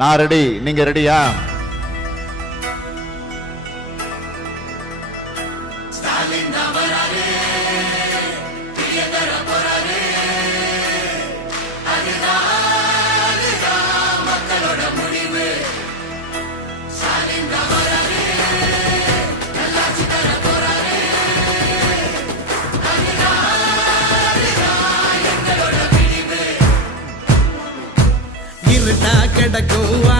நான் ரெடி. நீங்க ரெடியா? அதுதான் கிடக்கும்.